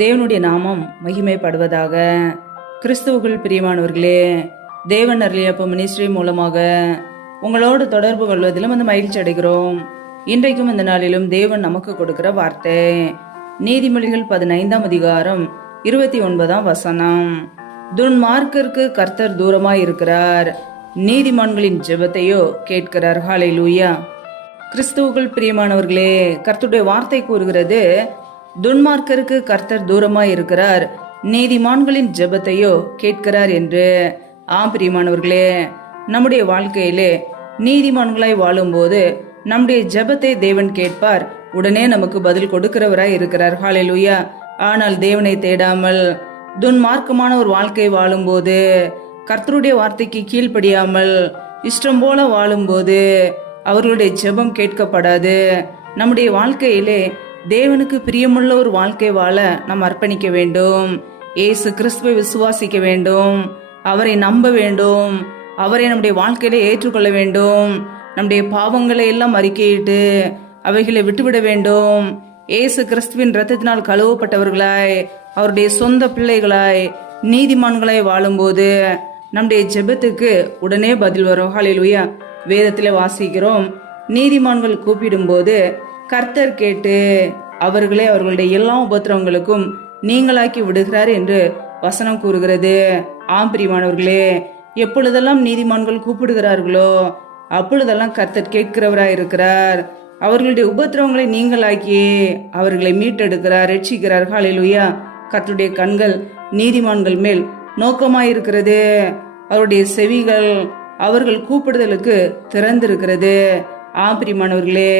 தேவனுடைய நாமம் மகிமைப்படுவதாக. கிறிஸ்துவுக்குள் பிரியமானவர்களே, தேவன் அருளியப்ப மினிஸ்ட்ரி மூலமாக உங்களோடு தொடர்பு கொள்வதிலும் அந்த மகிழ்ச்சி அடைகிறோம். இன்றைக்கும் இந்த நாளிலும் தேவன் நமக்கு கொடுக்கிற வார்த்தை நீதிமொழிகள் 15ஆம் அதிகாரம் 29ஆம் வசனம். துன்மார்க்கருக்கு கர்த்தர் தூரமாய் இருக்கிறார், நீதிமான்களின் ஜெபத்தையோ கேட்கிறார். ஹல்லேலூயா. கிறிஸ்துவுக்குள் பிரியமானவர்களே, கர்த்தருடைய வார்த்தை கூறுகிறது, துன்மார்க்கருக்கு கர்த்தர் தூரமாய் இருக்கிறார், நீதிமான்களின் ஜெபத்தையோ கேட்கிறார் என்று. பிரியமானவர்களே, நம்முடைய வாழ்க்கையிலே நீதிமான்களாய் வாழும்போது நம்முடைய ஜெபத்தை தேவன் கேட்பார், உடனே நமக்கு பதில் கொடுக்கிறவராய் இருக்கிறார். ஹல்லேலூயா. ஆனால் தேவனை தேடாமல் துன்மார்க்கமான ஒரு வாழ்க்கை வாழும்போது, கர்த்தருடைய வார்த்தைக்கு கீழ்ப்படியாமல் இஷ்டம் போல வாழும்போது அவர்களுடைய ஜெபம் கேட்கப்படாது. நம்முடைய வாழ்க்கையிலே தேவனுக்கு பிரியமுள்ள ஒரு வாழ்க்கை வாழ நாம் அர்ப்பணிக்க வேண்டும். இயேசு கிறிஸ்துவை விசுவாசிக்க வேண்டும், அவரை நம்ப வேண்டும், அவரை நம்முடைய வாழ்க்கையில ஏற்றுக்கொள்ள வேண்டும். நம்முடைய பாவங்களை எல்லாம் அறிக்கையிட்டு அவைகளை விட்டுவிட வேண்டும். இயேசு கிறிஸ்துவின் இரத்தத்தினால் கழுவப்பட்டவர்களாய், அவருடைய சொந்த பிள்ளைகளாய், நீதிமான்களாய் வாழும்போது நம்முடைய ஜெபத்துக்கு உடனே பதில் வரும். ஹல்லேலூயா. வேதத்திலே வாசிக்கிறோம், நீதிமான்கள் கூப்பிடும்போது கர்த்தர் கேட்டு அவர்களே அவர்களுடைய எல்லா உபத்திரவங்களுக்கும் நீங்களாக்கி விடுகிறார் என்று வசனம் கூறுகிறது. பிரியமானவர்களே, எப்பொழுதெல்லாம் நீதிமான்கள் கூப்பிடுகிறார்களோ அப்பொழுதெல்லாம் கர்த்தர் கேட்கிறவராய் இருக்கிறார். அவர்களுடைய உபத்திரவங்களை நீங்களாக்கி அவர்களை மீட்டெடுக்கிறார், ரட்சிக்கிறார். ஹல்லேலூயா. கர்த்தருடைய கண்கள் நீதிமான்கள் மேல் நோக்கமாயிருக்கிறது, அவருடைய செவிகள் அவர்கள் கூப்பிடுதலுக்கு திறந்திருக்கிறது. பிரியமானவர்களே,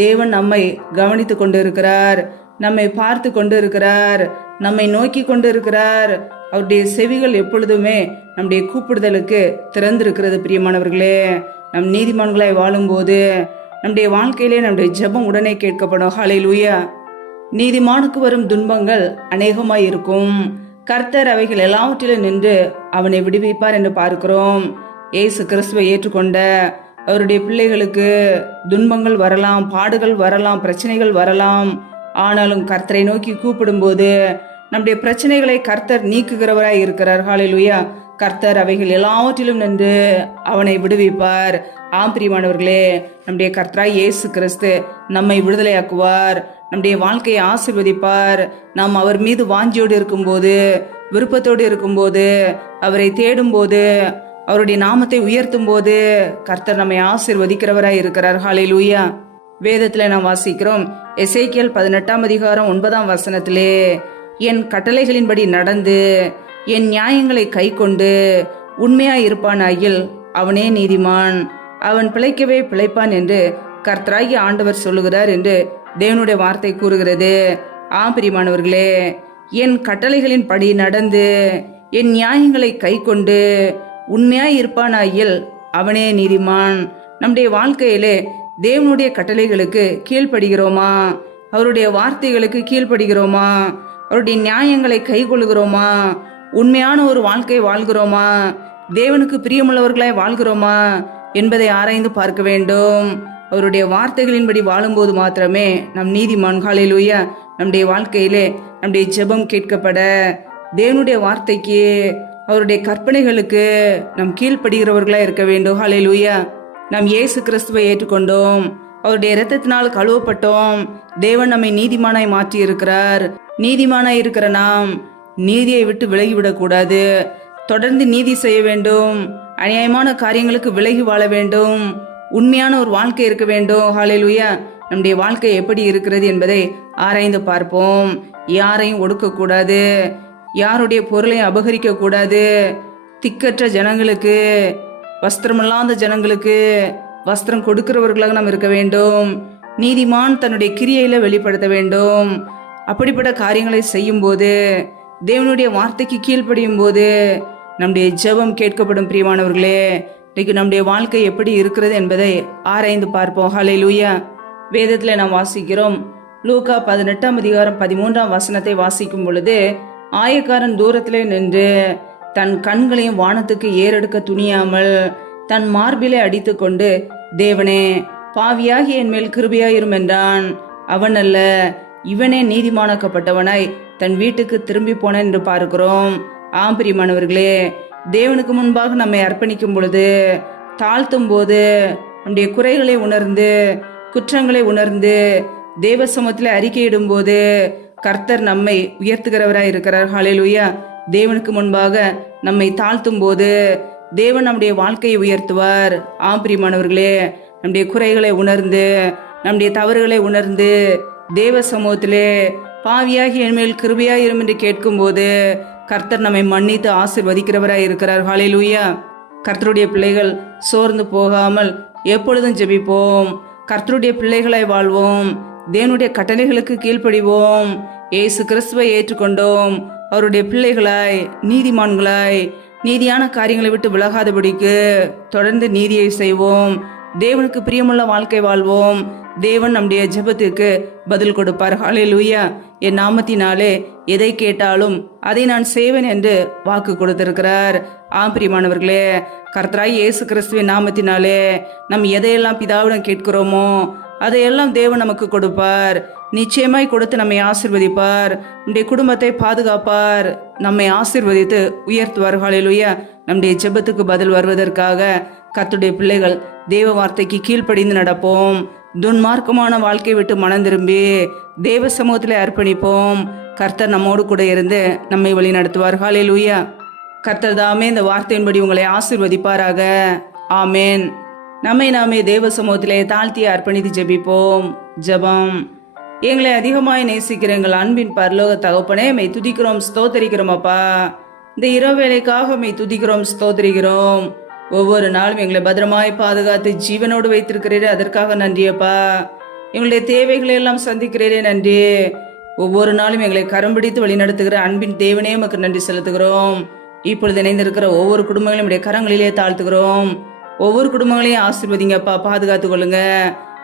தேவன் நம்மை கவனித்து கொண்டு இருக்கிறார், நம்மை பார்த்து கொண்டு இருக்கிறார், நம்மை நோக்கி கொண்டு இருக்கிறார். அவருடைய செவிகள் எப்பொழுதுமே நம்முடைய கூப்பிடுதலுக்கு திறந்திருக்கிறது. பிரியமானவர்களே, நம் நீதிமான்களாய் வாழும்போது நம்முடைய வாழ்க்கையிலே நம்முடைய ஜெபம் உடனே கேட்கப்படும். ஹல்லேலூயா. நீதிமானுக்கு வரும் துன்பங்கள் அநேகமாய் இருக்கும், கர்த்தர் அவைகள் எல்லாவற்றிலும் நின்று அவனை விடுவிப்பார் என்று பார்க்கிறோம். இயேசு கிறிஸ்துவை ஏற்றுக்கொண்ட அவருடைய பிள்ளைகளுக்கு துன்பங்கள் வரலாம், பாடுகள் வரலாம், பிரச்சனைகள் வரலாம். ஆனாலும் கர்த்தரை நோக்கி கூப்பிடும்போது நம்முடைய பிரச்சனைகளை கர்த்தர் நீக்குகிறவராய் இருக்கிறார். ஹல்லேலூயா. கர்த்தர் அவைகள் எல்லாவற்றிலும் நின்று அவனை விடுவிப்பார். பிரியமானவர்களே, நம்முடைய கர்த்தராய் இயேசு கிறிஸ்து நம்மை விடுதலையாக்குவார், நம்முடைய வாழ்க்கையை ஆசீர்வதிப்பார். நாம் அவர் மீது வாஞ்சியோடு இருக்கும்போது, விருப்பத்தோடு இருக்கும்போது, அவரை தேடும்போது, அவருடைய நாமத்தை உயர்த்தும் போது கர்த்தர் நம்மை ஆசீர்வதிக்கிறவராய் இருக்கிறார். ஹல்லேலூயா. வேதத்துல நாம் வாசிக்கிறோம், எசேக்கியேல் 18ஆம் அதிகாரம் 9ஆம் வசனத்திலே, என் கட்டளைகளின்படி நடந்து என் நியாயங்களை கை கொண்டு உண்மையாய் இருப்பானாகில் அவனே நீதிமான், அவன் பிழைக்கவே பிழைப்பான் என்று கர்த்தராகிய ஆண்டவர் சொல்லுகிறார் என்று தேவனுடைய வார்த்தை கூறுகிறது. பிரியமானவர்களே, என் கட்டளைகளின் படி நடந்து என் நியாயங்களை கை கொண்டு உண்மையாய் இருப்பானாயில் அவனே நீதிமான். நம்முடைய வாழ்க்கையிலே தேவனுடைய கட்டளைகளுக்கு கீழ்ப்படுகிறோமா? அவருடைய வார்த்தைகளுக்கு கீழ்ப்படுகிறோமா? அவருடைய நியாயங்களை கை கொள்கிறோமா? உண்மையான ஒரு வாழ்க்கை வாழ்கிறோமா? தேவனுக்கு பிரியமுள்ளவர்களாய் வாழ்கிறோமா என்பதை ஆராய்ந்து பார்க்க வேண்டும். அவருடைய வார்த்தைகளின்படி வாழும்போது மாத்திரமே நம் நீதிமான். ஹல்லேலூயா. நம்முடைய வாழ்க்கையிலே நம்முடைய ஜெபம் கேட்கப்பட, தேவனுடைய வார்த்தைக்கு, அவருடைய கற்பனைகளுக்கு நாம் கீழ்ப்படுகிறவர்களா இருக்க வேண்டும். ஹல்லேலூயா. நாம் இயேசு கிறிஸ்துவை ஏற்றுக்கொண்டோம், அவருடைய இரத்தத்தினால் கழுவப்பட்டோம். தேவன் நம்மை நீதிமானாய் மாற்றி இருக்கிறார். நீதிமானாய் இருக்கிற நாம் நீதியை விட்டு விலகிவிடக் கூடாது. தொடர்ந்து நீதி செய்ய வேண்டும், அநியாயமான காரியங்களுக்கு விலகி வாழ வேண்டும், உண்மையான ஒரு வாழ்க்கை இருக்க வேண்டும். ஹல்லேலூயா. நம்முடைய வாழ்க்கை எப்படி இருக்கிறது என்பதை ஆராய்ந்து பார்ப்போம். யாரையும் ஒடுக்கக்கூடாது, யாருடைய பொருளையும் அபகரிக்க கூடாது. திக்கற்ற ஜனங்களுக்கு, வஸ்திரமில்லாத ஜனங்களுக்கு வஸ்திரம் கொடுக்கிறவர்களாக நாம் இருக்க வேண்டும். நீதிமான் தன்னுடைய கிரியையில வெளிப்படுத்த வேண்டும். அப்படிப்பட்ட காரியங்களை செய்யும் போது, தேவனுடைய வார்த்தைக்கு கீழ்ப்படியும் போது நம்முடைய ஜெபம் கேட்கப்படும். பிரியமானவர்களே, இன்னைக்கு நம்முடைய வாழ்க்கை எப்படி இருக்கிறது என்பதை ஆராய்ந்து பார்ப்போம். ஹல்லேலூயா. வேதத்துல நாம் வாசிக்கிறோம், லூக்கா 18ஆம் அதிகாரம் 13ஆம் வசனத்தை வாசிக்கும் பொழுது, ஆயக்காரன் தூரத்திலே நின்று தன் கண்களையும் வானத்துக்கு ஏறெடுக்க துணியாமல் தன் மார்பிலே அடித்து கொண்டு, தேவனே, பாவியாகி என் மேல் கிருபையாயிரும் என்றான். அவன் அல்ல, இவனே நீதிமானாக்கப்பட்டவனாய் தன் வீட்டுக்கு திரும்பி போனான் என்று பார்க்கிறோம். ஆம் பிரியமானவர்களே, தேவனுக்கு முன்பாக நம்மை அர்ப்பணிக்கும் பொழுது, தாழ்த்தும் போது, நம்முடைய குறைகளை உணர்ந்து, குற்றங்களை உணர்ந்து, தேவ சமூகத்தில் அறிக்கையிடும் போது கர்த்தர் நம்மை உயர்த்துகிறவராய் இருக்கிறார். ஹல்லேலூயா. தேவனுக்கு முன்பாக நம்மை தாழ்த்தும் போது தேவன் நம்முடைய வாழ்க்கையை உயர்த்துவார். ஆம் பிரியமானவர்களே, நம்முடைய குறைகளை உணர்ந்து, நம்முடைய தவறுகளை உணர்ந்து, தேவ சமூகத்திலே பாவியாகி என்மேல் கிருபையாய் இரும் என்று கேட்கும் போது கர்த்தர் நம்மை மன்னித்து ஆசீர்வதிக்கிறவராய் இருக்கிறார். ஹல்லேலூயா. கர்த்தருடைய பிள்ளைகள் சோர்ந்து போகாமல் எப்பொழுதும் ஜெபிப்போம். கர்த்தருடைய பிள்ளைகளாய் வாழ்வோம். தேவனுடைய கட்டளைகளுக்கு கீழ்ப்படிவோம். இயேசு கிறிஸ்துவை ஏற்றுக்கொண்டோம். அவருடைய பிள்ளைகளாய், நீதிமான்களாய், நீதியான காரியங்களை விட்டு விலகாதபடிக்கு தொடர்ந்து நீதியை செய்வோம். தேவனுக்கு பிரியமுள்ள வாழ்க்கை வாழ்வோம். தேவன் நம்முடைய ஜெபத்திற்கு பதில் கொடுப்பார். ஹல்லேலூயா. என் நாமத்தினாலே எதை கேட்டாலும் அதை நான் செய்வேன் என்று வாக்கு கொடுத்திருக்கிறார். ஆம் பிரியமானவர்களே, கர்த்தராய் இயேசு கிறிஸ்துவின் நாமத்தினாலே நம் எதையெல்லாம் பிதாவிடம் கேட்கிறோமோ அதையெல்லாம் தேவன் நமக்கு கொடுப்பார். நிச்சயமாய் கொடுத்து நம்மை ஆசீர்வதிப்பார். நம்முடைய குடும்பத்தை பாதுகாப்பார். நம்மை ஆசீர்வதித்து உயர்த்துவார். ஹல்லேலூயா. நம்முடைய ஜெபத்துக்கு பதில் வருவதற்காக கர்த்தருடைய பிள்ளைகள் தேவ வார்த்தைக்கு கீழ்ப்படிந்து நடப்போம். துன்மார்க்கமான வாழ்க்கை விட்டு மனம் திரும்பி தேவ சமூகத்திலே அர்ப்பணிப்போம். கர்த்தர் நம்மோடு கூட இருந்து நம்மை வழி நடத்துவார். ஹல்லேலூயா. கர்த்தர் தாமே இந்த வார்த்தையின்படி உங்களை ஆசீர்வதிப்பாராக. ஆமேன். நம்மை நாமே தேவ சமூகத்திலே தாழ்த்தி அர்ப்பணித்து ஜெபிப்போம். ஜெபம். எங்களை அதிகமாய் நேசிக்கிற எங்கள் அன்பின் பரலோக தகப்பனே, மெய் துதிக்கிறோம், ஸ்தோத்தரிக்கிறோம். அப்பா, இந்த இரவு வேளைக்காக மெய் துதிக்கிறோம், ஸ்தோத்தரிக்கிறோம். ஒவ்வொரு நாளும் எங்களை பத்திரமாய் பாதுகாத்து ஜீவனோடு வைத்திருக்கிறீரே, அதற்காக நன்றி. அப்பா, எங்களுடைய தேவைகளை எல்லாம் சந்திக்கிறீரே, நன்றி. ஒவ்வொரு நாளும் எங்களை கரம் பிடித்து வழி நடத்துகிற அன்பின் தேவனே உமக்கு நன்றி செலுத்துகிறோம். இப்பொழுது இணைந்திருக்கிற ஒவ்வொரு குடும்பங்களையும் உடைய கரங்களிலே தாழ்த்துகிறோம். ஒவ்வொரு குடும்பங்களையும் ஆசீர்வதிங்கப்பா, பாதுகாத்து கொள்ளுங்க.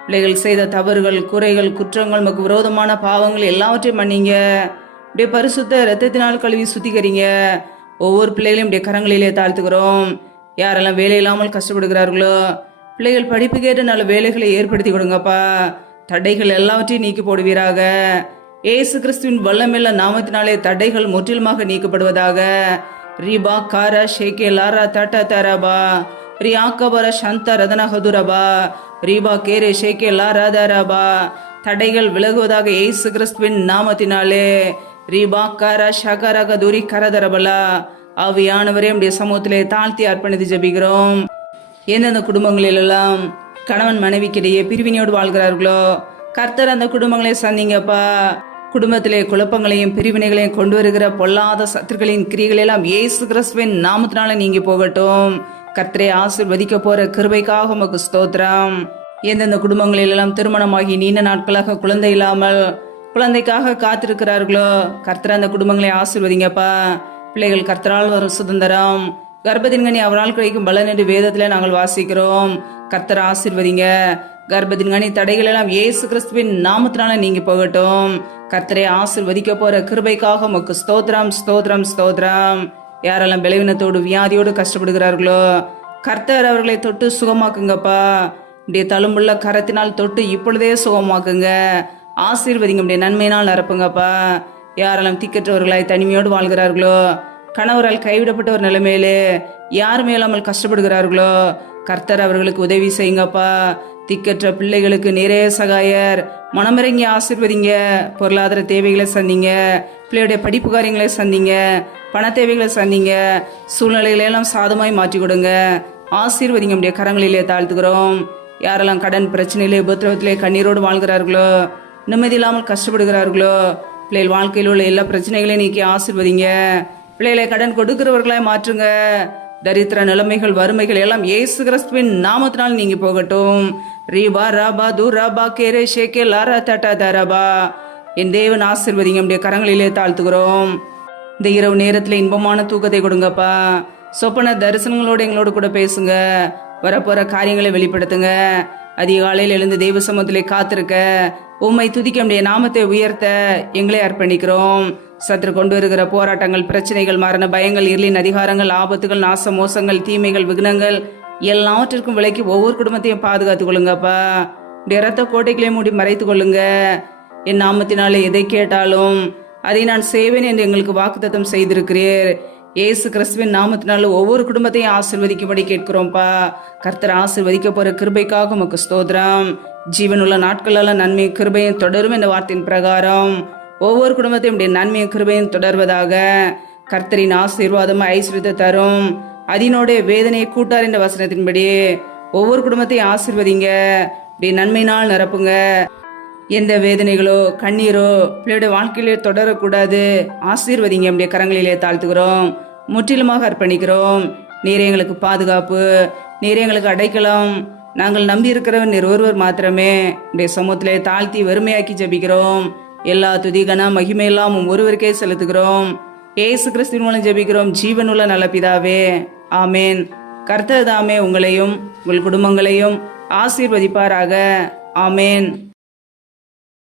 பிள்ளைகள் செய்த தவறுகள், குறைகள், குற்றங்கள், நமக்கு விரோதமான பாவங்கள் எல்லாவற்றையும் மன்னிங்க. இப்படிய பரிசுத்த இரத்தத்தினால் கழுவி சுத்திகரிங்க. ஒவ்வொரு பிள்ளைகளையும் இப்படிய கரங்களிலே தாழ்த்துக்கிறோம். யாரெல்லாம் வேலை இல்லாமல் கஷ்டப்படுகிறார்களோ, பிள்ளைகள் படிப்புக்கேற்ற நல்ல வேலைகளை ஏற்படுத்தி கொடுங்கப்பா. தடைகள் எல்லாவற்றையும் நீக்கி போடுவீராக. ஏசு கிறிஸ்துவின் வல்லமெல்ல நாமத்தினாலே தடைகள் முற்றிலுமாக நீக்கப்படுவதாக. ரீபா காரா ஷேகே லாரா தட்டா தாராபா ரியாக்கபர சந்த ரதன ஹதுரபா ரீபா கேரே ஷேகே லாராதாராபா. தடைகள் விலகுவதாக ஏசு கிறிஸ்துவின் நாமத்தினாலே. ரீபா காரா ஷகரக துரி கரதரபலா. ஆவியானவரே, நம்முடைய சமூகத்திலே தாழ்த்தி அர்ப்பணித்து ஜெபிக்கிறோம். எந்தெந்த குடும்பங்களிலெல்லாம் கணவன் மனைவிக்கிடையே பிரிவினையோடு வாழ்கிறார்களோ, கர்த்தர் அந்த குடும்பங்களை சந்திங்கப்பா. குடும்பத்திலே குழப்பங்களையும் பிரிவினைகளையும் கொண்டு வருகிற பொல்லாத சத்துருக்களின் கிரியைகள் எல்லாம் இயேசு கிறிஸ்துவின் நாமத்தினால நீங்கி போகட்டும். கர்த்தரை ஆசீர்வதிக்க போற கிருபைக்காக உமக்கு ஸ்தோத்திரம். எந்தெந்த குடும்பங்களிலெல்லாம் திருமணமாகி நீண்ட நாட்களாக குழந்தை இல்லாமல் குழந்தைக்காக காத்திருக்கிறார்களோ, கர்த்தர் அந்த குடும்பங்களை ஆசீர்வதிங்கப்பா. பிள்ளைகள் கர்த்தரால் வரும் சுதந்திரம், கர்ப்பத்தின்கனி அவரால் கிடைக்கும் பலன் என்று வேதத்துல நாங்கள் வாசிக்கிறோம். கர்த்தர் ஆசீர்வதிங்க. கர்ப்பத்தின்கனி தடைகள் எல்லாம் இயேசு கிறிஸ்துவின் நாமத்தினால நீங்கி போகட்டும். கர்த்தரை ஆசீர்வதிக்க போற கிருபைக்காக உமக்கு ஸ்தோத்திரம், ஸ்தோத்திரம், ஸ்தோத்திரம். யாரெல்லாம் பலவீனத்தோடு வியாதியோடு கஷ்டப்படுகிறார்களோ, கர்த்தர் அவர்களை தொட்டு சுகமாக்குங்கப்பா. இப்படிய தழும்புள்ள கரத்தினால் தொட்டு இப்பொழுதே சுகமாக்குங்க. ஆசீர்வதிங்க. இப்படிய நன்மையினால் நிரப்புங்கப்பா. யாரெல்லாம் திக்கற்றவர்களாய் தனிமையோடு வாழ்கிறார்களோ, கணவரால் கைவிடப்பட்ட ஒரு நிலைமையிலே யாருமே இல்லாமல் கஷ்டப்படுகிறார்களோ, கர்த்தர் அவர்களுக்கு உதவி செய்யுங்கப்பா. திக்கற்ற பிள்ளைகளுக்கு நிறைய சகாயர். மனமிறங்கி ஆசீர்வதிங்க. பொருளாதார தேவைகளை சந்திங்க. பிள்ளையுடைய படிப்பு காரியங்களை சந்திங்க. பண தேவைகளை சந்திங்க. சூழ்நிலைகளை எல்லாம் சாதமாய் மாற்றி கொடுங்க. ஆசீர்வதிங்க. நம்முடைய கரங்களிலே தாழ்த்துக்கிறோம். யாரெல்லாம் கடன் பிரச்சனையிலே உபத்திரவத்திலே கண்ணீரோடு வாழ்கிறார்களோ, நிம்மதி இல்லாமல் கஷ்டப்படுகிறார்களோ, பிள்ளைகள் வாழ்க்கையில் உள்ள எல்லா பிரச்சனைகளையும் நீக்கி ஆசீர்வதிங்க. பிள்ளைகளை கடன் கொடுக்கிறவர்களாய் மாற்றுங்க. தரித்திர நிலைமைகள், வறுமைகள் எல்லாம் இயேசு கிறிஸ்துவின் நாமத்தினால் நீங்கி போகட்டும். ரீபா ராபா தூராபா கேரே ஷேகே லாரா தட்டா தாராபா. என் தேவன் ஆசீர்வதிங்க. நம்முடைய கரங்களிலே தாழ்த்துகிறோம். இந்த இரவு நேரத்தில் இன்பமான தூக்கத்தை கொடுங்கப்பா. சொப்பன தரிசனங்களோடு எங்களோடு கூட பேசுங்க. வரப்போற காரியங்களை வெளிப்படுத்துங்க. அதிகாலையில் எழுந்து தெய்வ சமூகத்திலே காத்திருக்க, உம்மை துதிக்க, நம்முடைய நாமத்தை உயர்த்த எங்களை அர்ப்பணிக்கிறோம். சற்று கொண்டு வருகிற போராட்டங்கள், பிரச்சனைகள், மரண பயங்கள், இருளின் அதிகாரங்கள், ஆபத்துகள், நாச மோசங்கள், தீமைகள், விக்னங்கள் எல்லாவற்றிற்கும் விலைக்கு ஒவ்வொரு குடும்பத்தையும் பாதுகாத்துக் கொள்ளுங்கப்பா. இரத்த கோட்டைகளையும் மூடி மறைத்து கொள்ளுங்க. என் நாமத்தினாலே எதை கேட்டாலும் அதை நான் செய்வேன் என்று எங்களுக்கு வாக்குத்தத்தம் செய்திருக்கிறீர். இயேசு கிறிஸ்துவின் நாமத்தினால ஒவ்வொரு குடும்பத்தையும் ஆசீர்வதிக்கும்படி கேட்கிறோம்ப்பா. கர்த்தர் ஆசீர்வதிக்க போற கிருபைக்காக உமக்கு ஸ்தோத்திரம். ஜீவனுள்ள நாட்களெல்லாம் நன்மையும் கிருபையும் தொடரும் என்ற வார்த்தையின் பிரகாரம் ஒவ்வொரு குடும்பத்தையும் நன்மையும் கிருபையும் தொடர்வதாக. கர்த்தரின் ஆசீர்வாதம் ஐஸ்வர்யத்தை தரும், அதனோட வேதனையை கூட்டார் என்ற வசனத்தின்படி ஒவ்வொரு குடும்பத்தையும் ஆசீர்வதிங்க. இப்படி நன்மையினால் நிரப்புங்க. எந்த வேதனைகளோ கண்ணீரோ பிள்ளையோட வாழ்க்கையிலே தொடரக்கூடாது. ஆசீர்வதிங்க. அப்படியே கரங்களிலே தாழ்த்துக்கிறோம், முற்றிலுமாக அர்ப்பணிக்கிறோம். நீரே எங்களுக்கு பாதுகாப்பு, நீரே எங்களுக்கு அடைக்கலம். நாங்கள் நம்பி இருக்கிறவன் நீர் ஒருவர் மாத்திரமே. உடைய சமூகத்திலே தாழ்த்தி வெறுமையாக்கி ஜெபிக்கிறோம். எல்லா துதி கன மகிமையெல்லாம் ஒருவருக்கே செலுத்துகிறோம். இயேசு கிறிஸ்துவின் மூலம் ஜெபிக்கிறோம் ஜீவனுள்ள நல்ல பிதாவே, ஆமேன். கர்த்தர் தாமே உங்களையும் உங்கள் குடும்பங்களையும் ஆசீர்வதிப்பாராக. ஆமேன்.